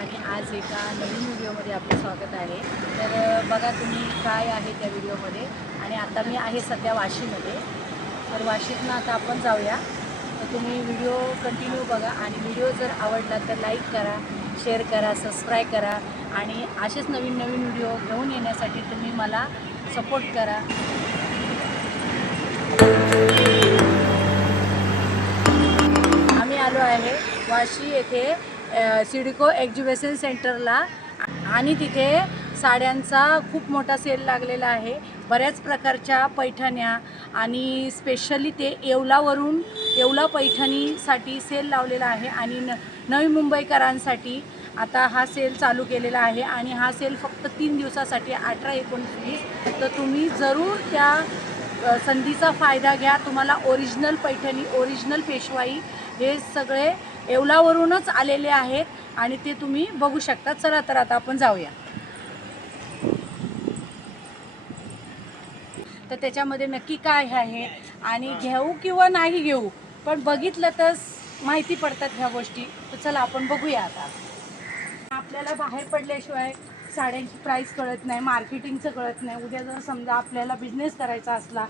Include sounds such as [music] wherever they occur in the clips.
आणि आज एका नवीन व्हिडिओमध्ये आपलं स्वागत आहे. तर बघा तुम्ही काय आहे त्या व्हिडिओमध्ये. आणि आता मी आहे सध्या वाशीमध्ये. तर वाशीतनं आता आपण जाऊया. तर तुम्ही व्हिडिओ कंटिन्यू बघा. आणि व्हिडिओ जर आवडला तर लाईक करा शेअर करा सबस्क्राईब करा. आणि असेच नवीन नवीन व्हिडिओ घेऊन येण्यासाठी तुम्ही मला सपोर्ट करा. आम्ही आलो आहे वाशी येथे सिडिको एक्झिबिशन सेंटरला. आणि तिथे साड्यांचा खूप मोठा सेल लागलेला आहे. बऱ्याच प्रकारच्या पैठण्या आणि स्पेशली ते येवलावरून येवला पैठणीसाठी सेल लावलेला आहे आणि न नवी मुंबईकरांसाठी आता हा सेल चालू केलेला आहे आणि हा सेल फक्त तीन दिवसासाठी अठरा एकोणतीस. तर तुम्ही जरूर त्या संधीचा फायदा घ्या. तुम्हाला ओरिजिनल पैठणी ओरिजिनल पेशवाई हे सगळे येवलावरूनच आलेले आहेत आणि ते तुम्ही बघू शकता. चला तर आता आपण जाऊया. तर त्याच्यामध्ये नक्की काय आहे आणि घेऊ किंवा नाही घेऊ पण बघितलं तर माहिती पडतात ह्या गोष्टी. तर चला आपण बघूया आता. आपल्याला बाहेर पडल्याशिवाय साड्यांची प्राईस कळत नाही मार्केटिंगचं कळत नाही. उद्या जर समजा आपल्याला बिझनेस करायचा असला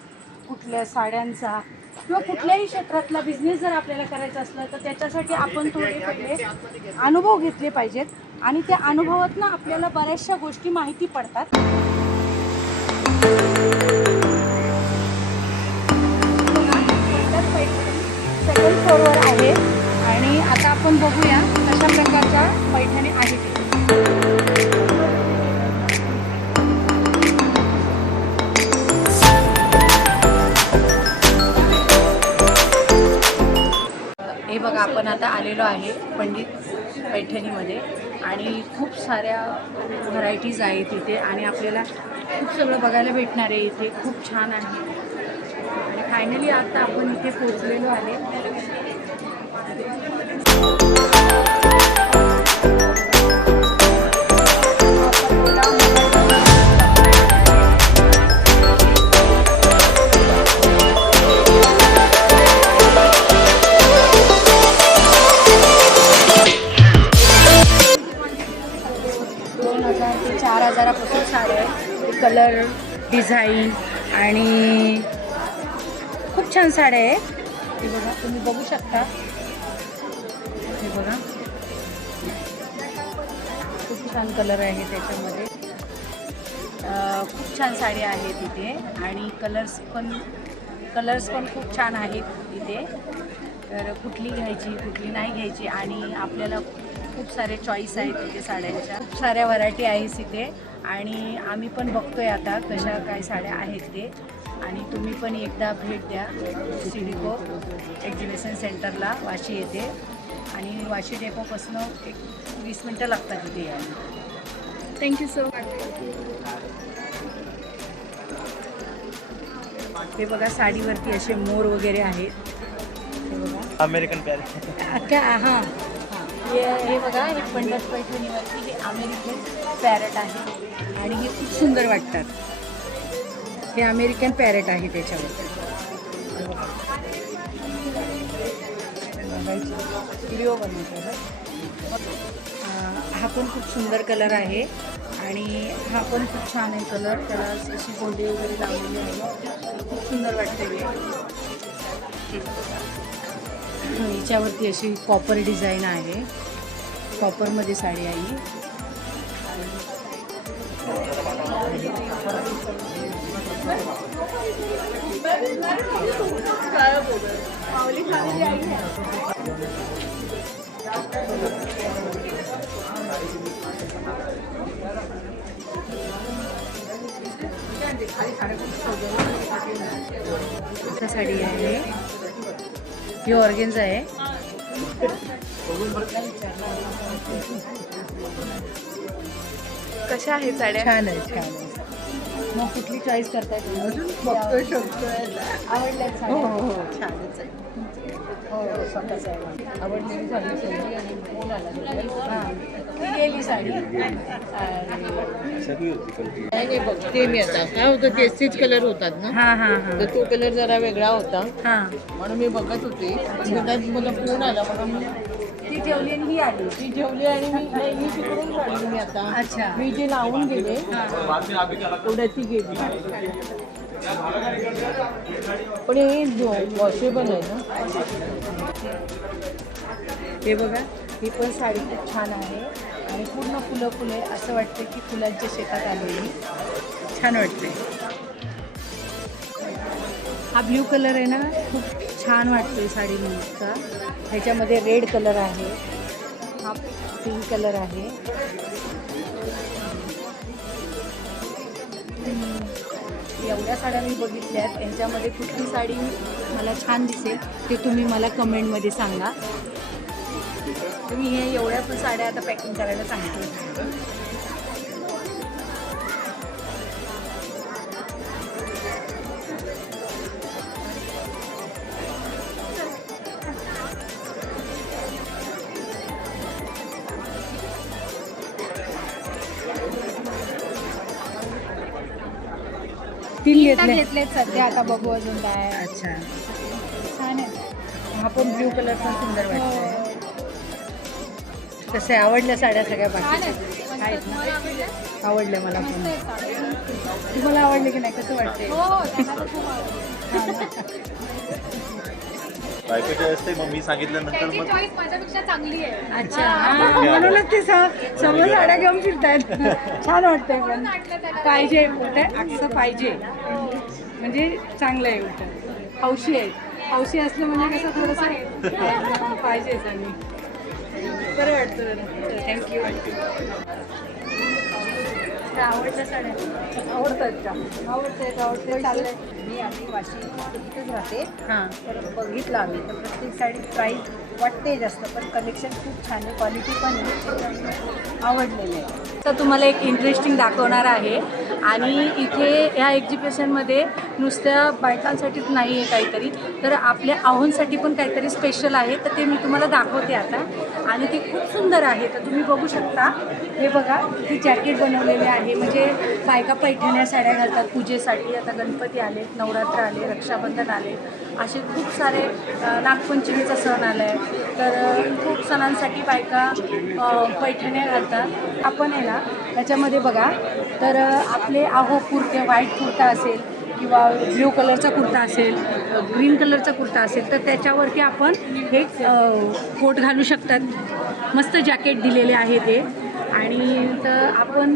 कुठल्या साड्यांचा किंवा कुठल्याही क्षेत्रातला बिझनेस जर आपल्याला करायचा असला तर त्याच्यासाठी आपण थोडे पहिले अनुभव घेतले पाहिजेत. आणि त्या अनुभवातनं आपल्याला बऱ्याचशा गोष्टी माहिती पडतात. सेकंड फ्लोअरवर आहे. आणि आता आपण बघूया कशा प्रकारच्या पैठणी आहेत. हे बघा आपण आता आलेलो आहे पंडित पैठणीमध्ये आणि खूप साऱ्या व्हरायटीज आहेत इथे आणि आपल्याला खूप सगळं बघायला भेटणार आहे इथे. खूप छान आहे. आणि फायनली आता आपण इथे पोचलेलो आहे. आहे. कलर डिझाईन आणि खूप छान साड्या आहेत हे बघा तुम्ही बघू शकता. हे बघा. खूप छान कलर आहे त्याच्यामध्ये. खूप छान साड्या आहेत इथे आणि कलर्स पण कलर्स पण खूप छान आहेत इथे. तर कुठली घ्यायची कुठली नाही घ्यायची आणि आपल्याला खूप सारे चॉईस आहेत इथे साड्यांच्या. खूप साऱ्या व्हरायटी आहेत इथे. आणि आम्ही पण बघतोय आता कशा काय साड्या आहेत ते. आणि तुम्ही पण एकदा भेट द्या सिडिको एक्झिबिशन सेंटरला वाशी येथे. आणि वाशी डेपोपासून एक वीस मिनटं लागतात इथे यायला. थँक्यू सो हे बघा साडीवरती असे मोर वगैरे आहेत. बघा. अमेरिकन हां. हे हे बघा हे पंढर पैठणीवरती हे अमेरिकन पॅरेट आहे. आणि हे खूप सुंदर वाटतात. हे अमेरिकन पॅरेट आहे त्याच्यावर. व्हिडिओ बनवतो हा पण खूप सुंदर कलर आहे. आणि हा पण खूप छान आहे कलर त्याला अशी गोंडी वगैरे लावलेली आहे खूप सुंदर वाटते हिच्यावरती अशी कॉपर डिझाईन आहे. कॉपरमध्ये साडी आहे. साडी आहे. ही ऑर्गेन्स आहे. कशा आहेत साड्या? छान आहे छान आहे मग कुठली चॉईस करताय तुम्ही? अजून बघतोय शोधतोय आवडल्यात हो हो हो. छानच आहे हो हो स्वतःच आहे. आवडलेली साडी सोडली आणि फोन आला हां ती गेली साडी. आणि सगळी होती कलटी नाही नाही बघते मी आता. काय होतं तेच तेच कलर होतात ना? हां हां हां. तर तो कलर जरा वेगळा होता. हां. म्हणून मी बघत होते. मला फोन आला म्हणून मी ती ठेवली आणि ही आली. ती जेवली आणि मी नाही, ही तिकडून काढली मी आता. अच्छा. मी जे लावून गेले तेवढ्या ती गेली. पण हे वॉशेबल आहे ना. हे बघा ही पण साडी खूप छान आहे. आणि पूर्ण फुलं फुले असं वाटतं की फुलांच्या शेतात आलेली. छान वाटते हा ब्ल्यू कलर आहे ना खूप छान वाटतोय साडी मुलीचा ह्याच्यामध्ये रेड कलर आहे. हा पिंक कलर आहे. एवढ्या साड्या मी बघितल्या त्यांच्यामध्ये कुठली साडी मला छान दिसेल ते तुम्ही मला कमेंटमध्ये सांगा. तुम्ही हे एवढ्या पण साड्या आता पॅकिंग करायला सांगते घेतले. घेतलेत सध्या आता बघू अजून काय. अच्छा. छान आहे. हा पण ब्ल्यू कलर पण सुंदर वाटतोय. कसे आवडल्या साड्या सगळ्या बाकीच्या? आहेत. ना? आवडल्या? मला पण. तुम्हाला आवडले की नाही? कसं वाटते हो त्यांना तर खूप आवडली. बायकोची असते मग मी सांगितल्यानंतर त्यांची मग चॉईस माझ्यापेक्षा चांगली आहे. अच्छा. हा, म्हणूनच ते स- सर्व साड्या घेऊन फिरतायत. छान वाटतंय पण. पाहिजे असं पाहिजे. म्हणजे चांगलं आहे उलट. हौशी आहे हौशी असलं म्हणजे कसं थोडंसं [laughs] पाहिजेच आणि बरं वाटतं थँक्यू आवडल्या साड्या आवडतात का? आवडतात आवडते चाललंय मी आम्ही वाशी इथेच राहते. हां. तर बघितलं आम्ही. तर प्रत्येक साडी प्राईस वाटते जास्त पण कलेक्शन खूप छान आहे. क्वालिटी पण आहे. आवडलेलं आहे. तर तुम्हाला एक इंटरेस्टिंग दाखवणार आहे. आणि इथे ह्या एक्झिबिशनमध्ये नुसत्या बायकांसाठीच नाही आहे काहीतरी तर आपल्या आहोंसाठी पण काहीतरी स्पेशल आहे तर ते मी तुम्हाला दाखवते आता. आणि ते खूप सुंदर आहे तर तुम्ही बघू शकता. हे बघा हे जॅकेट बनवलेले आहे. म्हणजे बायका पैठण्या साड्या घालतात पूजेसाठी. आता गणपती आले नवरात्र आले रक्षाबंधन आले. असे खूप सारे नागपंचमीचा सण आला आहे तर खूप सणांसाठी बायका अ, पैठण्या घालतात. आपण आहे ना त्याच्यामध्ये बघा तर आपले आहो कुर्ते व्हाईट कुर्ता असेल किंवा ब्ल्यू कलरचा कुर्ता असेल ग्रीन कलरचा कुर्ता असेल तर त्याच्यावरती आपण हे कोट घालू शकतात. मस्त जॅकेट दिलेले आहे ते आणि तर आपण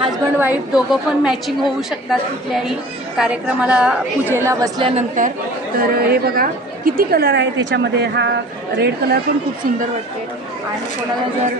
हजबंड वाईफ दोघं पण मॅचिंग होऊ शकतात कुठल्याही कार्यक्रमाला पूजेला बसल्यानंतर. तर हे बघा किती कलर आहे त्याच्यामध्ये हा रेड कलर पण खूप सुंदर वाटते. आणि कोणाला जर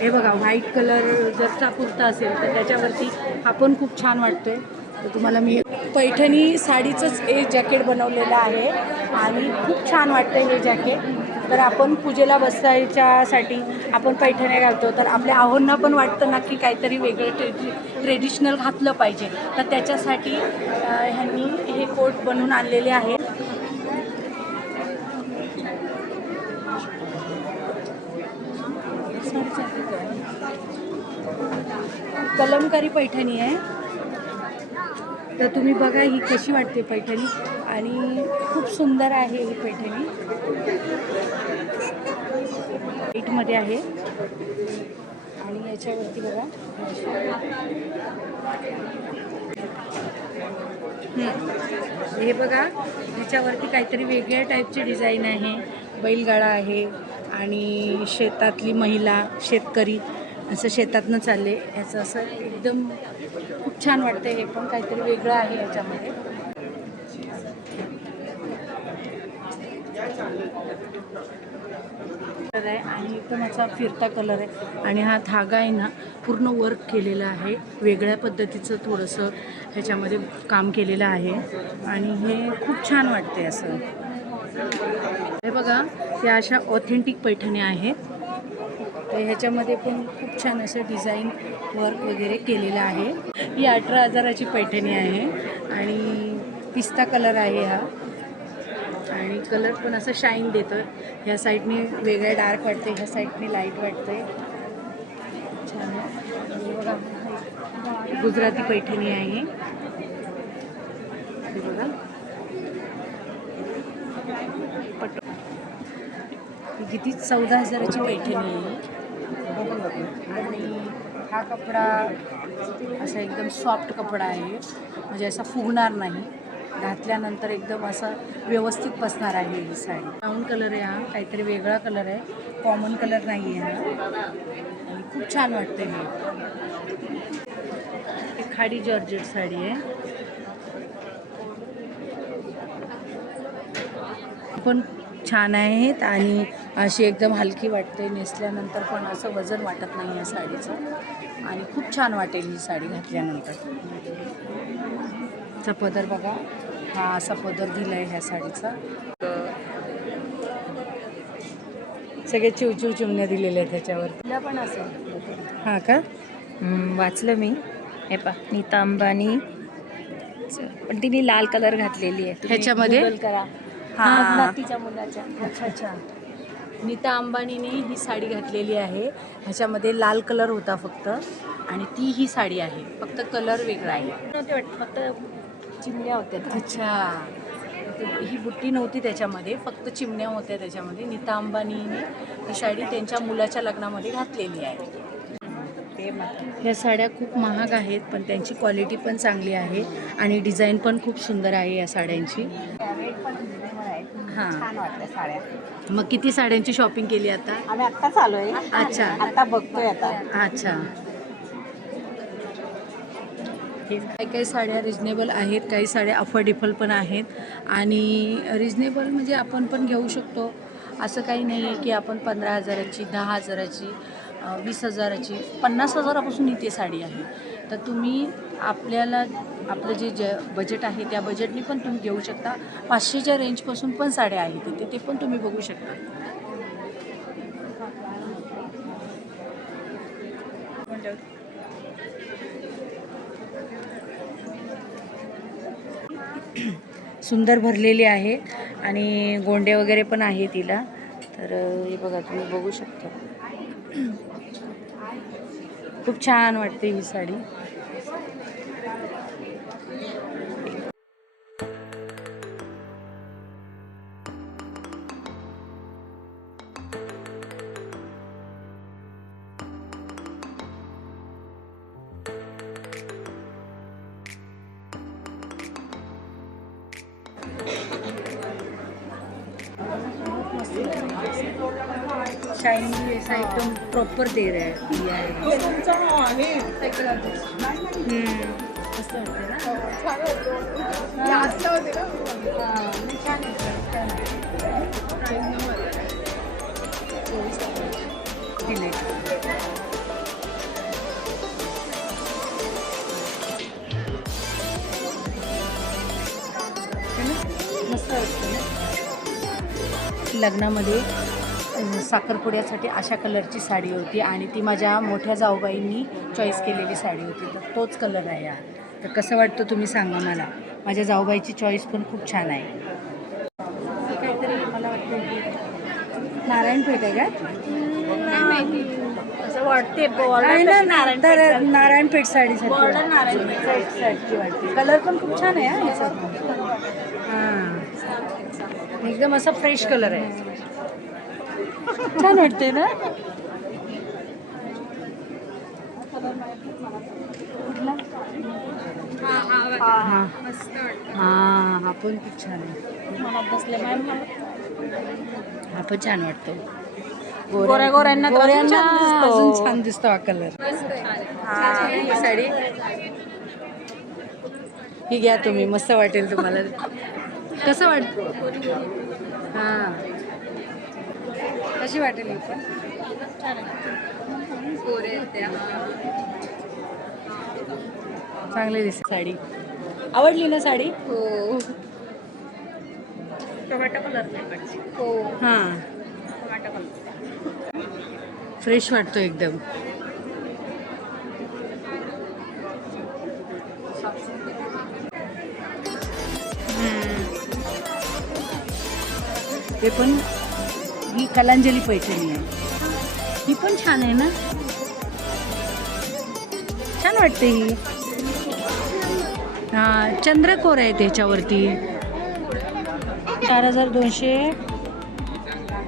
हे बघा व्हाईट कलर जर कुर्ता असेल तर त्याच्यावरती हा पण खूप छान वाटतोय. तर तुम्हाला मी पैठणी साडीचंच हे जॅकेट बनवलेलं आहे. आणि खूप छान वाटतं हे जॅकेट तर आपण पूजेला बसायच्यासाठी आपण पैठण्या घालतो. तर आपल्या आहोंना पण वाटतं ना की काहीतरी वेगळं ट्रेडि ट्रेडिशनल घातलं पाहिजे. तर त्याच्यासाठी ह्यांनी हे कोट बनवून आणलेले आहे. कलमकारी पैठणी आहे. तर तुम्ही बघा ही कशी वाटते पैठणी. आणि खूप सुंदर आहे ही पैठणी. मध्ये आहे. आणि याच्यावरती बघा. हे बघा ह्याच्यावरती काहीतरी वेगळ्या टाईपची डिझाईन आहे. बैलगाडा आहे आणि शेतातली महिला शेतकरी असं शेतातनं चालले. याचं असं एकदम खूप छान वाटतं हे पण काहीतरी वेगळं आहे याच्यामध्ये. आहे आणि एकदम असा फिरता कलर आहे. आणि हा धागा आहे ना पूर्ण वर्क केलेला आहे. वेगळ्या पद्धतीचं थोडंसं ह्याच्यामध्ये काम केलेलं आहे. आणि हे खूप छान वाटते असं. हे बघा त्या अशा ऑथेंटिक पैठण्या आहेत. तर ह्याच्यामध्ये पण खूप छान असं डिझाईन वर्क वगैरे केलेलं आहे. ही अठरा हजाराची पैठणी आहे. आणि पिस्ता कलर आहे हा. आणि कलर पण असं शाईन देतं ह्या साईडने वेगळ्या डार्क वाटते ह्या साईडने लाइट वाटते छान बघा. गुजराती पैठणी आहे. बघा. पट किती चौदा हजाराची पैठणी आहे. आणि हा कपडा असा एकदम सॉफ्ट कपडा आहे. म्हणजे असा फुगणार नाही. घातल्यानंतर एकदम असं व्यवस्थित बसणार आहे ही साडी. ब्राऊन कलर आहे हा काहीतरी वेगळा कलर आहे. कॉमन कलर नाही आहे हा. खूप छान वाटते हे. ही खाडी जॉर्जेट साडी आहे. पण छान आहेत आणि अशी एकदम हलकी वाटते. नेसल्यानंतर पण असं वजन वाटत नाही या साडीचं. आणि खूप छान वाटेल ही साडी घातल्यानंतर. चा पदर बघा. हा असा पदर दिला आहे ह्या साडीचा. सगळे चिवचिव चिमण्या दिलेल्या आहेत त्याच्यावर तिला पण असेल. हां का? वाचलं मी. हे पा नीता अंबानी. पण तिने लाल कलर घातलेली आहे. ह्याच्यामध्ये? करा. हा. नातीच्या मुलाच्या. अच्छा अच्छा. नीता अंबानीने ही साडी घातलेली आहे. ह्याच्यामध्ये लाल कलर होता फक्त. आणि ती ही साडी आहे. फक्त कलर वेगळा आहे. फक्त चिमण्या होत्या. अच्छा ही बुट्टी नव्हती त्याच्यामध्ये फक्त चिमण्या होत्या त्याच्यामध्ये. नीता अंबानीने ही साडी त्यांच्या मुलाच्या लग्नामध्ये घातलेली आहे. या साड्या खूप महाग आहेत पण त्यांची क्वालिटी पण चांगली आहे आणि डिझाईन पण खूप सुंदर आहे या साड्यांची. हां. मग किती साड्यांची शॉपिंग केली आता? आम्ही आत्ताच आलोय अच्छा. आता बघतोय आता. अच्छा. काही काही साड्या रिजनेबल आहेत काही साड्या अफोर्डेबल पण आहेत. आणि रिजनेबल म्हणजे आपण पण घेऊ शकतो. असं काही नाही आहे की आपण पंधरा हजाराची दहा हजाराची वीस हजाराची पन्नास हजारापासून इथे साडी आहे. तर तुम्ही आपल्याला आपलं जे ज बजेट आहे त्या बजेटने पण तुम्ही घेऊ शकता. पाचशेच्या रेंजपासून पण साड्या आहेत तिथे ते पण तुम्ही बघू शकता. सुंदर भरलेली आहे आणि गोंडे वगैरे पण आहे तिला. तर हे बघा तुम्ही बघू शकता. खूप छान वाटते ही साडी. शाइनिंग ऐसा एकदम प्रॉपर दे रहा है दिया है। हम्म, मस्त वाटते ना? है? मस्त वाटतं ना? लग्नामध्ये साखरपुड्यासाठी अशा कलरची साडी होती आणि ती माझ्या मोठ्या जाऊबाईंनी चॉईस केलेली साडी होती. तर तोच कलर आहे हा. तर कसं वाटतं तुम्ही सांगा मला? माझ्या जाऊबाईची चॉईस पण खूप छान आहे. काहीतरी मला वाटतं की नारायणपेठ आहे का? असं वाटते आहे ना तर नारायणपेठ साडीसाठी बॉर्डर वाटते. कलर पण खूप छान आहे हा हां. एकदम असा फ्रेश कलर आहे. छान वाटते ना? हां हां हा पण खूप छान आहे. हा पण छान वाटतो गोऱ्या गोऱ्यांना गोऱ्यांना अजून छान दिसतो हा कलर साडी. ही घ्या तुम्ही मस्त वाटेल तुम्हाला. कसं वाटत हां. कशी वाटेल ही पण? चांगली दिसते. साडी. आवडली ना साडी? हो. हो. हां. फ्रेश वाटतो एकदम. हे पण ही कलांजली पैठणी आहे. ही पण छान आहे ना? छान वाटते ही. हां चंद्रकोर आहे त्याच्यावरती. चार हजार दोनशे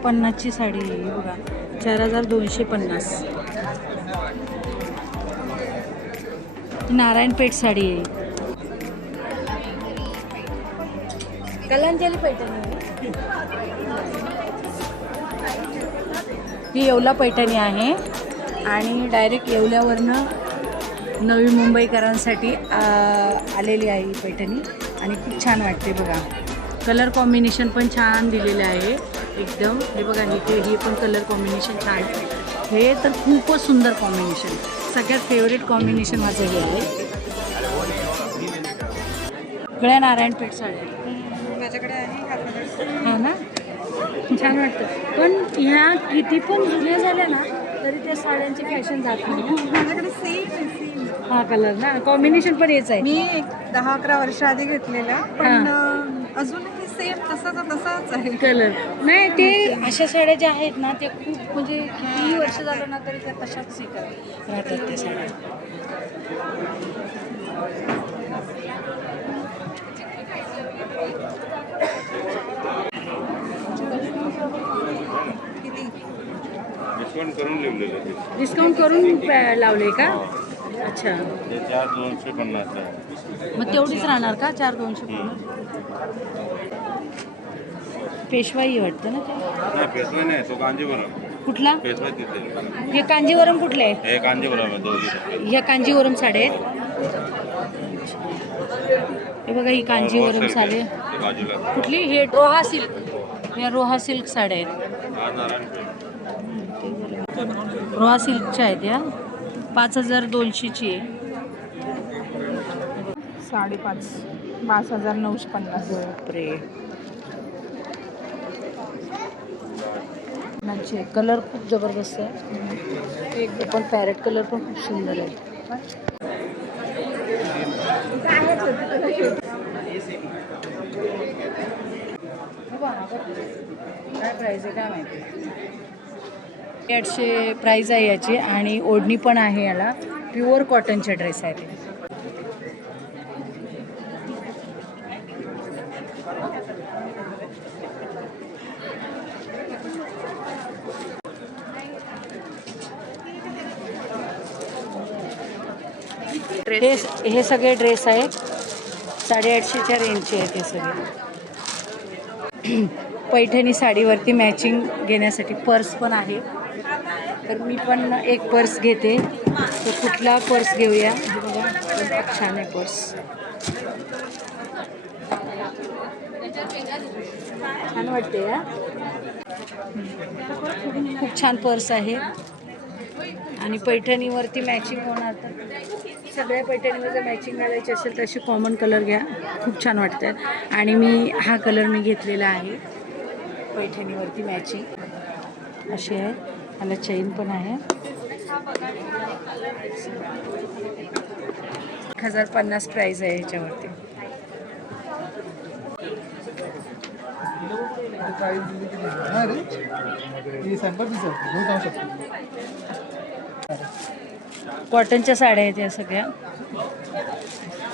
पन्नासची साडी आहे बघा. चार हजार दोनशे पन्नास. नारायणपेठ साडी आहे कलांजली पैठणी. ही येवला पैठणी आहे. आणि डायरेक्ट येवल्यावरनं नवी मुंबईकरांसाठी आलेली आहे ही पैठणी. आणि खूप छान वाटते बघा. कलर कॉम्बिनेशन पण छान दिलेलं आहे. एकदम. हे बघा इथे हे पण कलर कॉम्बिनेशन छान. हे तर खूपच सुंदर कॉम्बिनेशन सगळ्यात फेवरेट कॉम्बिनेशन माझं हे आहे. गळ्या नारायणपेठ साड्या माझ्याकडे आहे हा ना? छान वाटतं. पण ह्या किती पण जुन्या झाल्या ना तरी त्या साड्यांची फॅशन जात नाही. माझ्याकडे सेम आहे सेम हा कलर ना? कॉम्बिनेशन पण हेच आहे. मी एक दहा अकरा वर्ष आधी घेतलेला पण अजूनही सेम तसाच तसाच आहे. कलर नाही ते अशा साड्या ज्या आहेत ना त्या खूप म्हणजे कितीही वर्ष झालं ना तरी त्या तशाच राहतात त्या साड्या. डिस्काउंट करून लिहिलेलं ते डिस्काउंट करून पॅ- लावले का? अच्छा. ते चार दोनशे पन्नास आहे. मग तेवढीच राहणार का? चार दोनशे पेशवाई वाटतं ना ते? नाही पेशवा नाही तो कांजीवरम. कुठला? पेशवा तिथे. हे कांजीवरम कुठले? आहे हे कांजीवरम आहे दोघी. ह्या कांजीवरम साड्या आहेत? हे बघा ही कांजीवरम साडी. ते बाजूला. कुठली? हे रोहा सिल्क. या रोहा सिल्क साड्या आहेत. हा रोहा सिल्कच्या आहेत या. पाच हजार दोनशेची आहे. साडेपाच. पाच हजार नऊशे पन्नास. बापरे. म्हणजे कलर खूप जबरदस्त आहे. एक पण पॅरेट कलर पण खूप सुंदर आहे. काय प्राईस आहे काय माहिती? आठशे प्राईज आहे याची आणि ओढणी पण आहे याला. प्युअर कॉटनचे ड्रेस आहे ते. हे हे सगळे ड्रेस आहेत. साडेआठशेच्या रेंजचे आहेत हे सगळे. [clears throat] पैठणी साडीवरती मॅचिंग घेण्यासाठी पर्स पण आहे. तर मी पण एक पर्स घेते. तर कुठला पर्स घेऊया? बघा छान आहे पर्स. छान वाटते या खूप छान पर्स आहे. आणि पैठणीवरती मॅचिंग होणार तर सगळ्या पैठणीवर जर मॅचिंग घालायची असेल तर अशी कॉमन कलर घ्या. खूप छान वाटतात आणि मी हा कलर मी घेतलेला आहे. पैठणीवरती मॅचिंग अशी आहे. मला चेन पण आहे. एक हजार पन्नास प्राईज आहे ह्याच्यावरती कॉटनच्या साड्या आहेत या सगळ्या.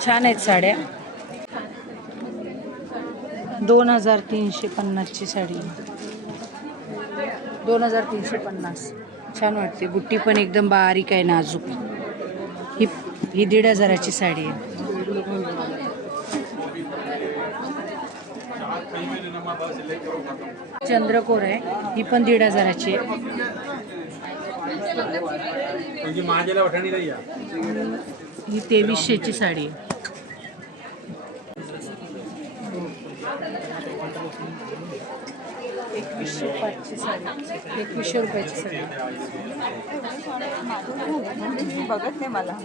छान आहेत साड्या. दोन हजार तीनशे पन्नासची साडी. दोन हजार तीनशे पन्नास. छान वाटते. बुट्टी पण एकदम बारीक आहे नाजूक. ही ही दीड हजाराची साडी आहे. चंद्रकोर आहे. ही पण दीड हजाराची आहे. ही तेवीसशेची साडी आहे. एकशे पाचची साडी. एकवीसशे रुपयाची साडी. बघत नाही मला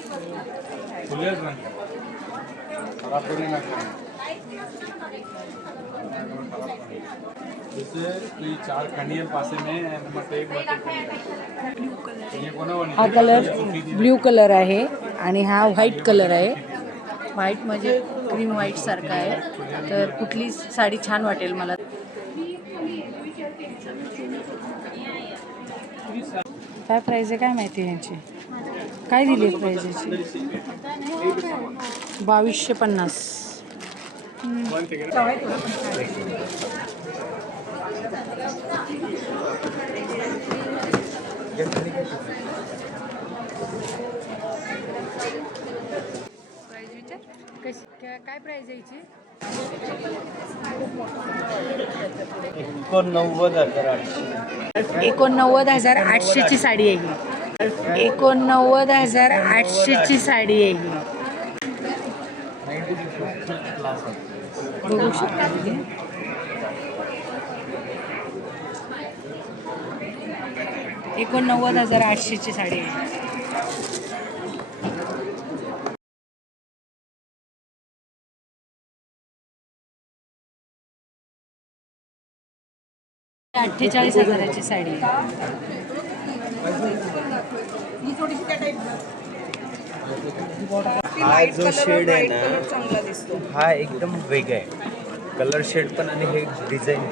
चार पासे में हा कलर ब्ल्यू कलर आहे आणि हा व्हाईट कलर आहे. व्हाईट म्हणजे क्रीम व्हाईट सारखा आहे. तर कुठली साडी छान वाटेल मला काय प्राईज आहे काय माहिती आहे यांची काय दिली प्राईज याची बावीसशे पन्नास. काय प्राईज यायची एकोणनव्वद हजार आठशे. एकोणनव्वद हजार आठशेची साडी आहे ही. एकोणनव्वद हजार आठशेची साडी आहे ही. बघू शकता एकोणनव्वद हजार आठशेची साडी आहे अठ्ठेचाळीस हजाराची साडी आहे. हा जो शेड आहे ना हा एकदम वेगळा आहे. कलर शेड पण आणि हे डिझाईन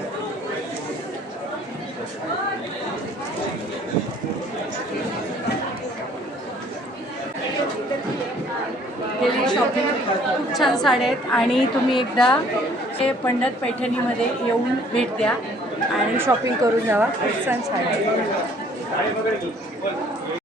केली शॉपिंग खूप छान साड्या आहेत आणि तुम्ही एकदा हे पंडित पैठणीमध्ये येऊन भेट द्या. आणि शॉपिंग करून जावा. खूप छान छान